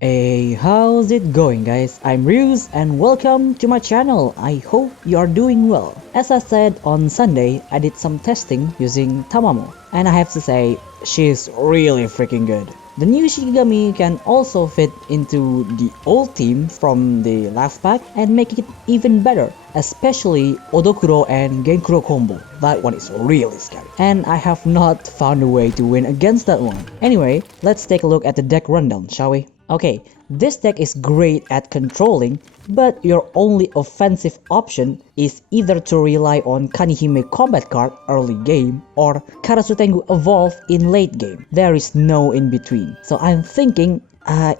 Hey, how's it going guys? I'm Ryuz and welcome to my channel. I hope you are doing well. As I said on Sunday, I did some testing using Tamamo and I have to say, she's really freaking good. The new Shikigami can also fit into the old team from the last pack and make it even better, especially Odokuro and Genkuro combo. That one is really scary. And I have not found a way to win against that one. Anyway, let's take a look at the deck rundown, shall we? Okay, this deck is great at controlling, but your only offensive option is either to rely on Kanihime combat card early game or Karasutengu evolve in late game. There is no in between. So I'm thinking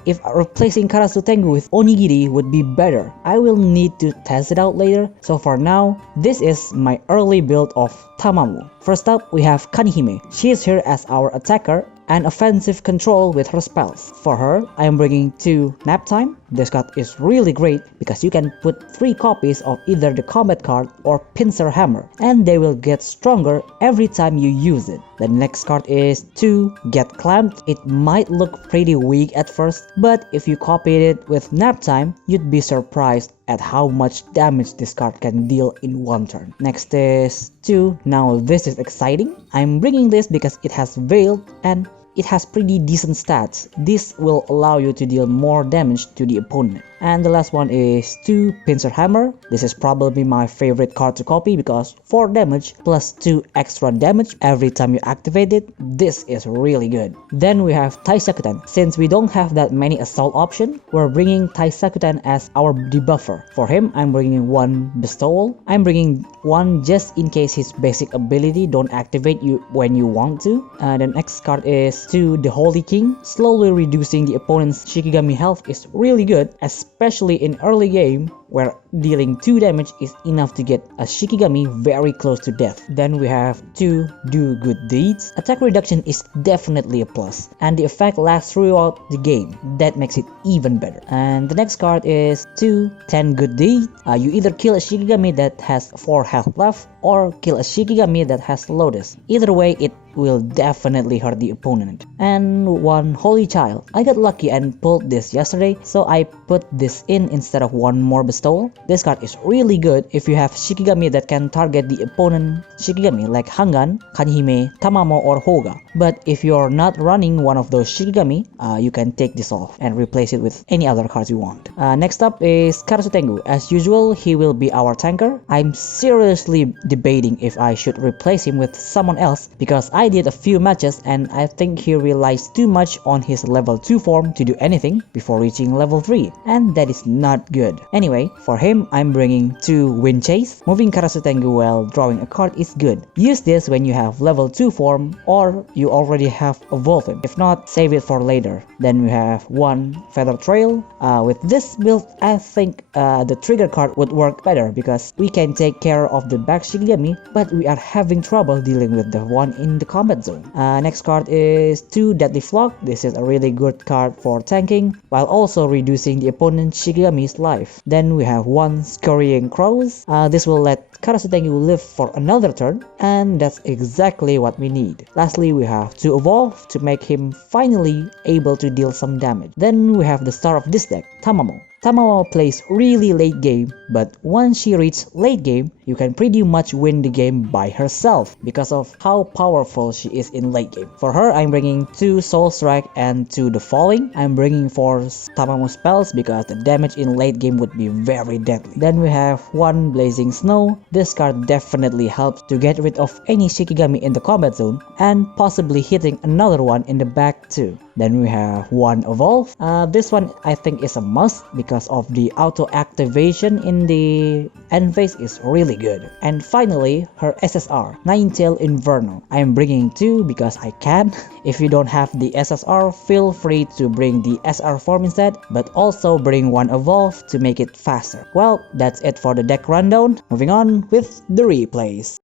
if replacing Karasutengu with Onigiri would be better. I will need to test it out later. So for now, this is my early build of Tamamo. First up, we have Kanihime. She is here as our attacker and offensive control with her spells. For her, I am bringing 2 Nap Time. This card is really great because you can put 3 copies of either the combat card or Pincer Hammer and they will get stronger every time you use it. The next card is 2 Get Clamped. It might look pretty weak at first, but if you copied it with Nap Time, you'd be surprised at how much damage this card can deal in one turn. Next is 2. Now this is exciting. I'm bringing this because it has Veiled and it has pretty decent stats. This will allow you to deal more damage to the opponent. And the last one is 2 Pincer Hammer. This is probably my favorite card to copy because 4 damage plus 2 extra damage every time you activate it. This is really good. Then we have Taisakuten. Since we don't have that many assault option, we're bringing Taisakuten as our debuffer. For him, I'm bringing 1 Bestowal. I'm bringing 1 just in case his basic ability don't activate you when you want to. The next card is 2 The Holy King. Slowly reducing the opponent's Shikigami health is really good, especially in early game where dealing 2 damage is enough to get a Shikigami very close to death. Then we have 2 Do Good Deeds. Attack reduction is definitely a plus and the effect lasts throughout the game. That makes it even better. And the next card is 2 10 Good Deeds. You either kill a Shikigami that has 4 health left or kill a Shikigami that has Lotus. Either way, it will definitely hurt the opponent. And 1 Holy Child. I got lucky and pulled this yesterday, so I put this in instead of 1 more Bestowal. This card is really good if you have Shikigami that can target the opponent Shikigami like Hangan, Kanihime, Tamamo or Hoga. But if you're not running one of those Shikigami, you can take this off and replace it with any other cards you want. Next up is Karasutengu. As usual, he will be our tanker. I'm seriously debating if I should replace him with someone else because I did a few matches and I think he relies too much on his level 2 form to do anything before reaching level 3 and that is not good. Anyway, for him I'm bringing 2 Wind Chase. Moving Karasutengu while drawing a card is good. Use this when you have level 2 form or you already have evolved him. If not, save it for later. Then we have 1 Feather Trail. With this build I think the trigger card would work better because we can take care of the back Shikigami but we are having trouble dealing with the one in the combat zone. Next card is 2 Deadly Flock. This is a really good card for tanking while also reducing the opponent's Shikigami's life. Then we have 1 Scurrying Crows. This will let Karasutengu live for another turn and that's exactly what we need. Lastly, we have 2 Evolve to make him finally able to deal some damage. Then we have the star of this deck, Tamamo. Tamamo plays really late game, but once she reaches late game, you can pretty much win the game by herself because of how powerful she is in late game. For her, I'm bringing 2 Soul Strike and 2 The Falling. I'm bringing 4 Tamamo spells because the damage in late game would be very deadly. Then we have 1 Blazing Snow. This card definitely helps to get rid of any Shikigami in the combat zone and possibly hitting another one in the back too. Then we have 1 Evolve. This one I think is a must because of the auto activation in the end phase is really good. And finally, her SSR, Ninetail Inferno. I am bringing 2 because I can. If you don't have the SSR, feel free to bring the SR form instead, but also bring 1 Evolve to make it faster. Well, that's it for the deck rundown. Moving on with the replays.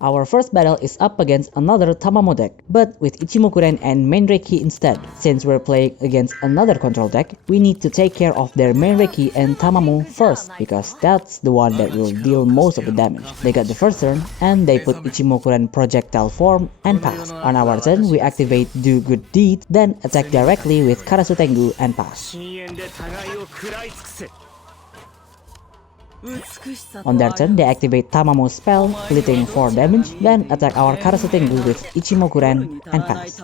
Our first battle is up against another Tamamo deck, but with Ichimokuren and Menreiki instead. Since we're playing against another control deck, we need to take care of their Menreiki and Tamamo first, because that's the one that will deal most of the damage. They got the first turn, and they put Ichimokuren projectile form and pass. On our turn, we activate Do Good Deed, then attack directly with Karasu Tengu and pass. On their turn, they activate Tamamo's spell, splitting 4 damage, then attack our Karasu Tengu with Ichimokuren and pass.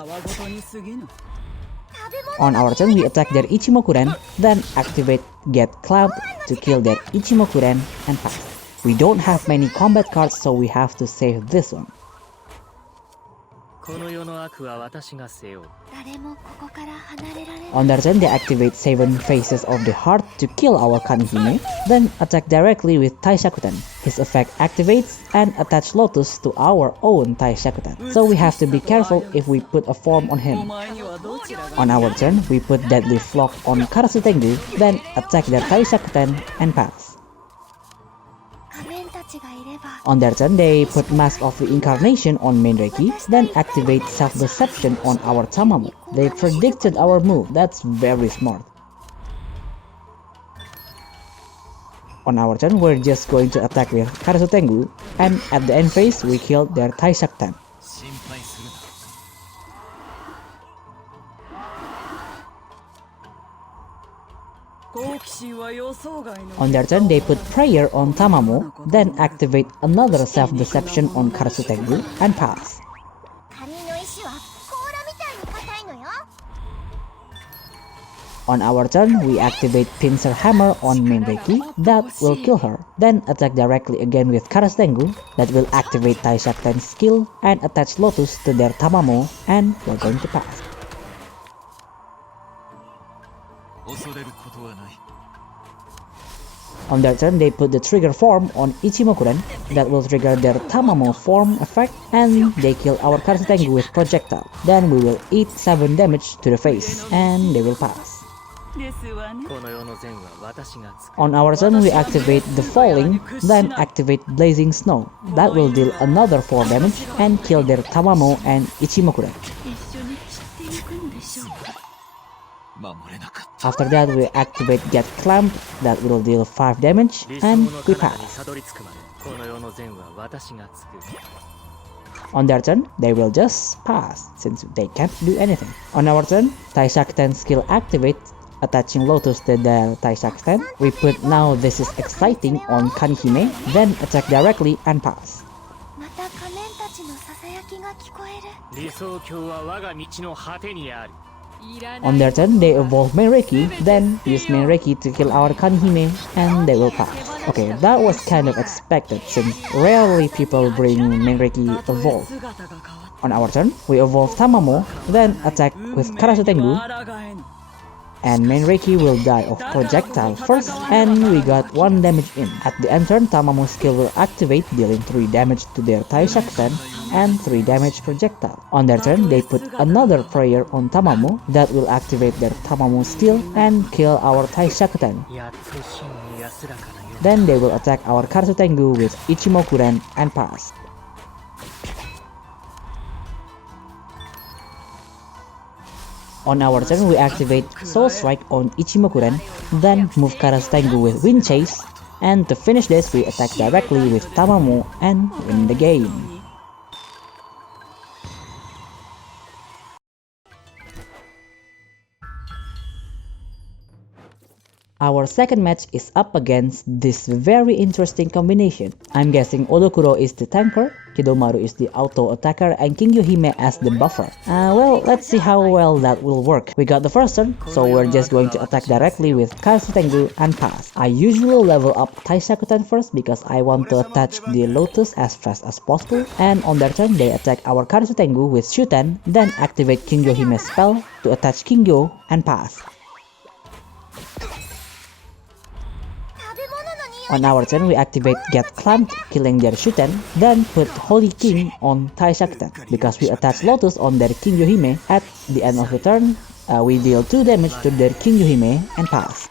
On our turn, we attack their Ichimokuren, then activate Get Clamped to kill their Ichimokuren and pass. We don't have many combat cards, so we have to save this one. On their turn, they activate 7 Faces of the Heart to kill our Kanihime, then attack directly with Taishakuten. His effect activates and attach Lotus to our own Taishakuten, so we have to be careful if we put a form on him. On our turn, we put Deadly Flock on Karasu Tengu, then attack their Taishakuten and pass. On their turn, they put Mask of the Incarnation on Menreiki, then activate Self-Deception on our Tamamo. They predicted our move, that's very smart. On our turn, we're just going to attack with Karasu Tengu, and at the end phase, we killed their Taishakuten. On their turn, they put Prayer on Tamamo, then activate another Self-Deception on Karasu Tengu and pass. On our turn, we activate Pincer Hammer on Menreiki, that will kill her, then attack directly again with Karasu Tengu, that will activate Taishakuten's skill and attach Lotus to their Tamamo, and we're going to pass. On their turn, they put the trigger form on Ichimokuren, that will trigger their Tamamo form effect, and they kill our Karasu Tengu with projectile. Then we will eat 7 damage to the face, and they will pass. On our turn, we activate the Falling, then activate Blazing Snow, that will deal another 4 damage and kill their Tamamo and Ichimokuren. After that, we activate Get Clamped, that will deal 5 damage, and we pass. On their turn, they will just pass, since they can't do anything. On our turn, Taishakuten skill activates, attaching Lotus to the Taishakuten. We put Now This Is Exciting on Kanihime, then attack directly and pass. On their turn, they evolve Menreiki, then use Menreiki to kill our Kanihime, and they will pass. Okay, that was kind of expected, since rarely people bring Menreiki evolve. On our turn, we evolve Tamamo, then attack with Karasu Tengu, and Menreiki will die of projectile first, and we got 1 damage in. At the end turn, Tamamo skill will activate, dealing 3 damage to their Taishakuten and 3 damage projectile. On their turn, they put another prayer on Tamamo, that will activate their Tamamo skill and kill our Taishakuten. Then they will attack our Karasu Tengu with Ichimokuren and pass. On our turn, we activate Soul Strike on Ichimokuren, then move Karasu Tengu with Wind Chase, and to finish this, we attack directly with Tamamo and win the game. Our second match is up against this very interesting combination. I'm guessing Odokuro is the tanker, Kidomaru is the auto attacker, and Kingyo as the buffer. Well, let's see how well that will work. We got the first turn, so we're just going to attack directly with Karasu Tengu and pass. I usually level up Taishakuten first because I want to attach the Lotus as fast as possible, and on their turn they attack our Karasu Tengu with Shuten, then activate Kingyo spell to attach Kingyo and pass. On our turn, we activate Get Clamped, killing their Shuten, then put Holy King on Taishakuten. Because we attach Lotus on their Kingyo at the end of the turn, we deal 2 damage to their Kingyo and pass.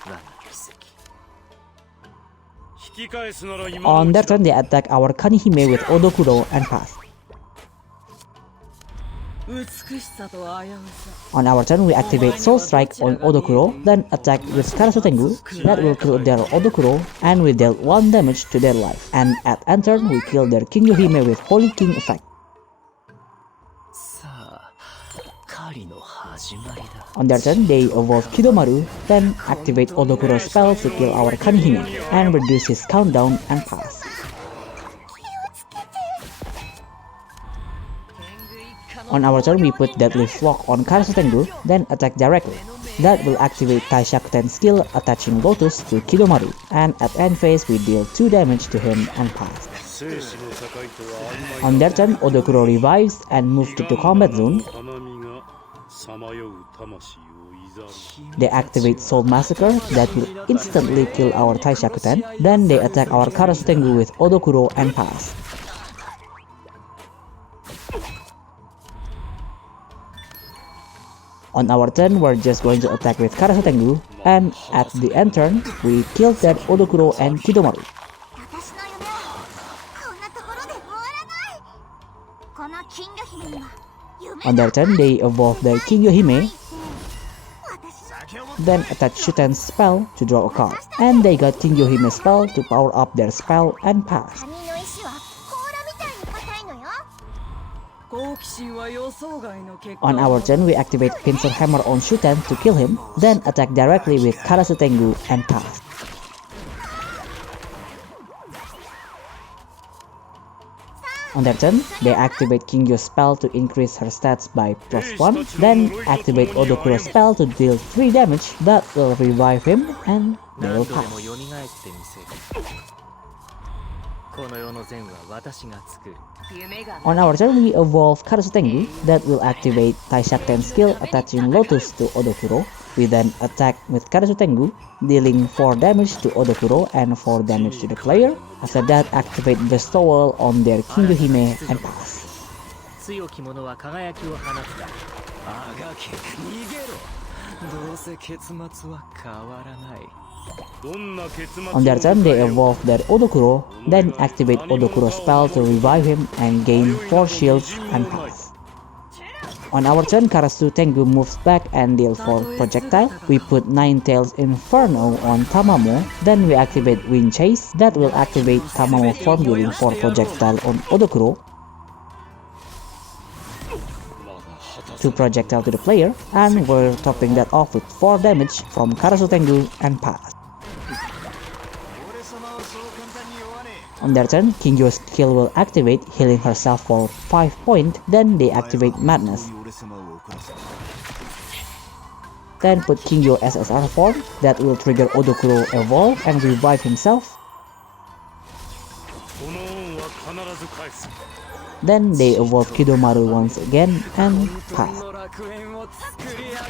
On their turn, they attack our Kanihime with Odokuro and pass. On our turn, we activate Soul Strike on Odokuro, then attack with Karasutengu, that will kill their Odokuro, and we dealt 1 damage to their life. And at end turn, we kill their Kingyo Hime with Holy King effect. On their turn, they evolve Kidomaru, then activate Odokuro's spell to kill our Kanihime, and reduce his countdown and pass. On our turn, we put Deadly Flock on Karasutengu, then attack directly. That will activate Taishakuten skill attaching Lotus to Kidomaru, and at end phase we deal 2 damage to him and pass. On their turn, Odokuro revives and moves to the combat zone. They activate Soul Massacre that will instantly kill our Taishakuten, then they attack our Karasutengu with Odokuro and pass. On our turn, we're just going to attack with Karasutengu, and at the end turn, we kill that Odokuro and Kidomaru. On their turn, they evolve their Kingyo Hime, then attach Shuten's spell to draw a card, and they got Kingyo Hime's spell to power up their spell and pass. On our turn, we activate Pincer Hammer on Shuten to kill him, then attack directly with Karasutengu and pass. On their turn, they activate Kingyo's spell to increase her stats by +1, then activate Odokuro's spell to deal 3 damage that will revive him, and they will pass. On our turn, we evolve Karasutengu that will activate Taishakuten skill attaching Lotus to Odokuro. We then attack with Karasutengu, dealing 4 damage to Odokuro and 4 damage to the player. After that, activate Bestowal on their Kingyo Hime and pass. On their turn, they evolve their Odokuro, then activate Odokuro's spell to revive him and gain 4 shields and pass. On our turn, Karasutengu moves back and deals 4 projectile. We put Ninetales Inferno on Tamamo, then we activate Wind Chase that will activate Tamamo form dealing 4 projectile on Odokuro. 2 projectile to the player, and we're topping that off with 4 damage from Karasutengu and pass. On their turn, Kingyo's skill will activate, healing herself for 5 points, then they activate Madness. Then put Kingyo SSR form that will trigger Odokuro evolve and revive himself. Then they evolve Kidomaru once again and pass.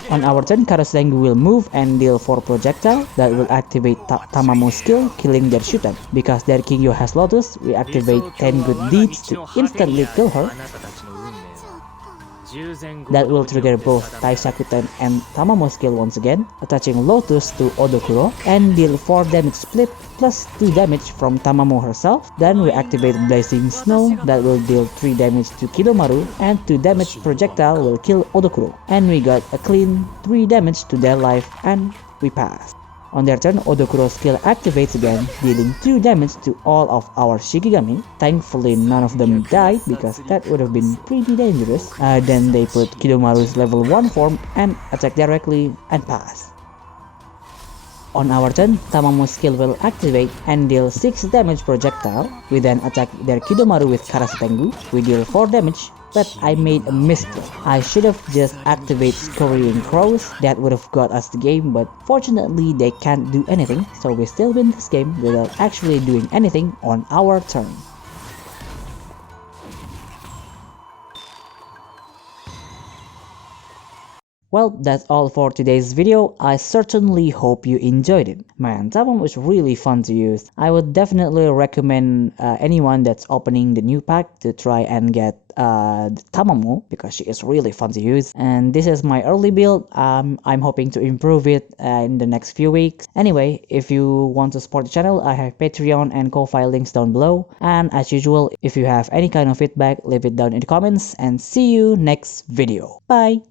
On our turn, Karasutengu will move and deal 4 projectile that will activate Tamamo skill, killing their Shuten. Because their Kingyo has Lotus, we activate 10 good deeds to instantly kill her. That will trigger both Taishakuten and Tamamo skill once again, attaching Lotus to Odokuro, and deal 4 damage split plus 2 damage from Tamamo herself. Then we activate Blazing Snow that will deal 3 damage to Kidomaru, and 2 damage projectile will kill Odokuro. And we got a clean 3 damage to their life and we pass. On their turn, Odokuro's skill activates again, dealing 2 damage to all of our Shikigami. Thankfully, none of them died because that would have been pretty dangerous. Then they put Kidomaru's level 1 form and attack directly and pass. On our turn, Tamamo's skill will activate and deal 6 damage projectile. We then attack their Kidomaru with Karasutengu. We deal 4 damage, but I made a mistake. I should have just activated Scurrying Crows, that would have got us the game, but fortunately they can't do anything, so we still win this game without actually doing anything on our turn. Well, that's all for today's video. I certainly hope you enjoyed it. Man, Tamamo is really fun to use. I would definitely recommend anyone that's opening the new pack to try and get Tamamo because she is really fun to use. And this is my early build. I'm hoping to improve it in the next few weeks. Anyway, if you want to support the channel, I have Patreon and Ko-Fi links down below. And as usual, if you have any kind of feedback, leave it down in the comments and see you next video. Bye!